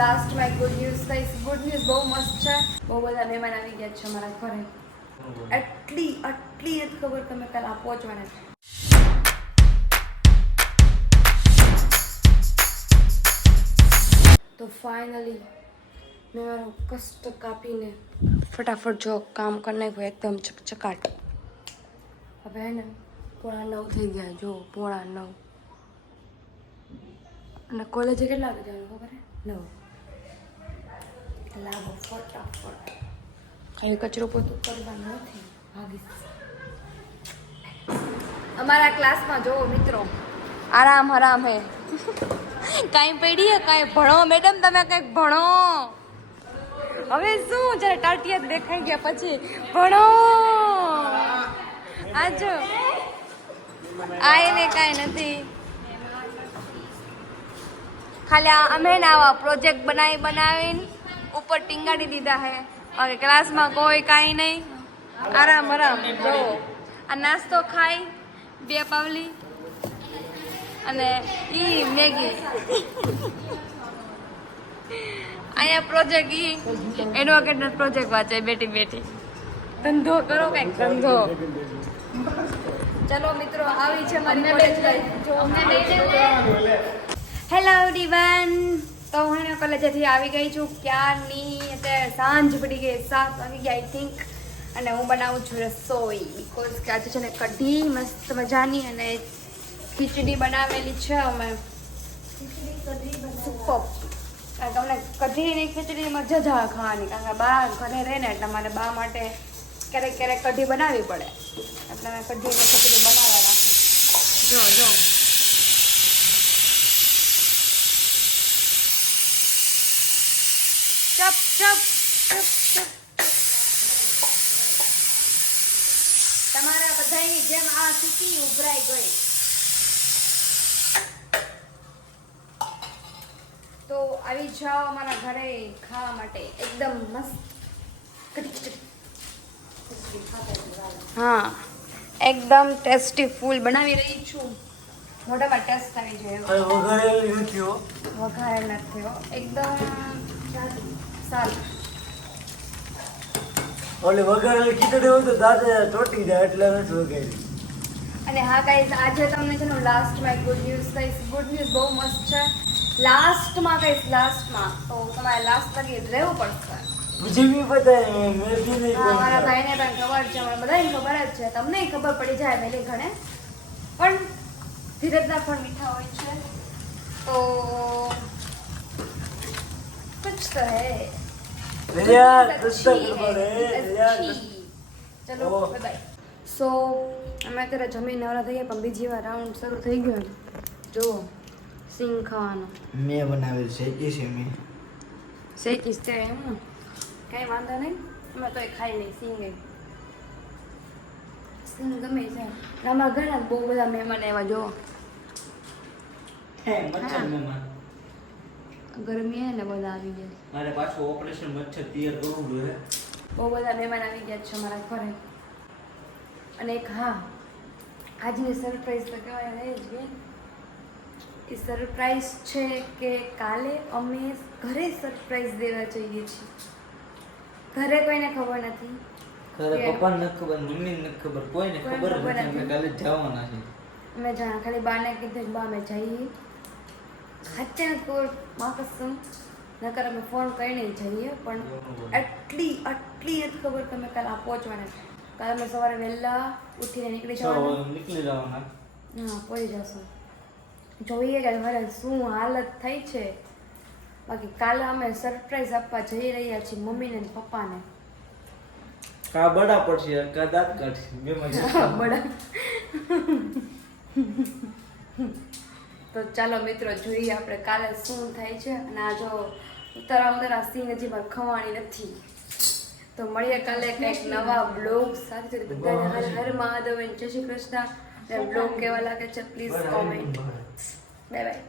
લાસ્ટમાં એક good news કહીશ ગુડ ન્યૂઝ બહુ મસ્ત છે. બહુ બધા મહેમાન આવી ગયા છે મારા ઘરે. એટલી એટલી જ ખબર તમે કાલ આ પહોંચવાના છે. તો ફાઇનલી મેં મારું કષ્ટ કાપીને ફટાફટ જો કામ કરી નાખ્યું, એકદમ ચકચકાટ. હવે ને, પોણા નવ થઈ ગયા, જો પોણા નવ. અને કોલેજે કેટલા વાગે જવાનું ખબર હે? નવ. લાવો ફટાફટ. કઈ કચરો પોતું કરવાનું નથી. ભાગી અમારા ક્લાસમાં જોવો મિત્રો. આરામ હરામ હે. કાંઈ પડી કાંઈ ભણો. મેડમ, તમે કંઈક ભણો. હવે શું? જરા ટાટિયા દેખાઈ ગયા પછી ભણો. આજો આ એને કાંઈ નથી. ખાલી અમે આવા પ્રોજેક્ટ બનાવી બનાવીને ઉપર ટીંગાડી દીધા હે. હવે ક્લાસમાં કોઈ કાંઈ નહીં. આરામ આરામ. જો આ નાસ્તો ખાઈ બે પાવલી અને ઈ મેગી. અહીંયા પ્રોજેક્ટ ઈ એડવોકેટનો પ્રોજેક્ટ વાંચે બેટી બેટી ધંધો કરો કંઈક ધંધો. ચલો મિત્રો આવી છે મારી કોલેજ લાઈફ જો હેલો એવરીવન તો હું કોલેજેથી આવી ગઈ છું, ક્યારની અત્યારે સાંજ પડી ગઈ, સાત વાગી ગયા આઈ થિંક અને હું બનાવું છું રસોઈ બિકોઝ કે આજે છે ને કઢી, મસ્ત મજાની અને ખીચડી બનાવેલી છે અમે. સુપર કારણ કે અમને કઢીની ખીચડી મજા જ આવે ખાવાની, કારણ કે બા ઘરે રહે ને, એટલે મારે બા માટે ક્યારેક ક્યારેક કઢી બનાવવી પડે. એટલે મેં કઢીની ખીચડી બનાવવા રાખું જો જો. ચપ ચપ ચપ ચપ તમારા બધાની જેમ આ સીટી ઉભરાઈ ગઈ. તો આવી જાઓ અમારા ઘરે ખાવા માટે. એકદમ મસ્ત. હા એકદમ ટેસ્ટી ફૂલ બનાવી રહી છું. મોઢામાં ટેસ્ટ આવી જાય વઘારેલ નથી એકદમ સારું. ઓલે વગાડેલી ખીચડી હોય તો દાદે ચોટી જાય એટલે નથી વગાડી અને હા ગાઈઝ આજે તમને છે ને લાસ્ટમાં એક ગુડ ન્યૂઝ કહીશ. ગુડ ન્યૂઝ બહુ મસ્ત છે. લાસ્ટમાં કહીશ લાસ્ટમાં તો તમારે લાસ્ટ લગી રહેવું પડશે. મુજે બી પતા હે મેં બી મારા ભાઈને પણ ખબર છે મને બધાને ખબર જ છે. તમને ખબર પડી જાય મેલે ઘણે. પણ ધીરજના પણ મીઠા હોય છે. તો કુછ તો હે રિયા अच्छी પુસ્તક है, પડે રિયા अच्छी. ચલો ઓહ. બાય સો અમે અત્યારે જમીન નવરા થઈએ પણ બીજી વાર રાઉન્ડ શરૂ થઈ ગયો ને જુઓ સિંગ ખાવાનો મેં બનાવેલ છે એ છે મેં શેકીશ તે એમ કાંઈ વાંધો નહીં અમે તો ખાઈ નહીં સિંગ એ સિંગ ગમે છે આમાં ઘણા બહુ બધા મહેમાન એવા જો હે મચ્છર મહેમાન ગરમી એટલે બધા આવી ગયા. મારે પાછું ઓપરેશન મચ્છર તૈયાર કરવું જોઈએ બહુ બધા મહેમાન આવી ગયા છે મારા ઘરે. અને એક હા આજની સરપ્રાઈઝ તો કહેવાય રહી જ ગઈ એ સરપ્રાઈઝ છે કે કાલે અમે ઘરે સરપ્રાઈઝ દેવા જઈએ છીએ. ઘરે કોઈને ખબર નથી. મેં કે- પપ્પાને નથી ખબર મમ્મીને નથી ખબર કોઈને કોઈને ખબર ખબર નથી અમે કાલે જવાના છે અમે જાણ ખાલી બાને કીધું બા અમે જઈએ. સાચે કોર માકસમ. નકર અમે ફોન કરીને જઈએ પણ આટલી આટલી જ ખબર તમે કાલ આ પહોંચવાના કાલ અમે સવારે વહેલા ઉઠીને નીકળી જવાના. નીકળી જવાના. હા પહોંચી જશું. જોઈએ કે મારે શું હાલત થઈ છે. બાકી કાલે અમે સરપ્રાઈઝ આપવા જઈ રહ્યા છીએ મમ્મીને અને પપ્પાને. કા બડા પડશે કા દાંત કાઢશે. બે મજા બડા. તો ચાલો મિત્રો, જોઈએ આપણે કાલે શું થાય છે. અને આ જો ઉતારા ઉતારા સિંહ હજી ખવાણી નથી. તો મળીએ કાલે કંઈક નવા બ્લોગ સાથે. બધાને હર હર મહાદેવ જય શ્રી કૃષ્ણ. બ્લોગ કેવા લાગે છે પ્લીઝ કોમેન્ટ બાય બાય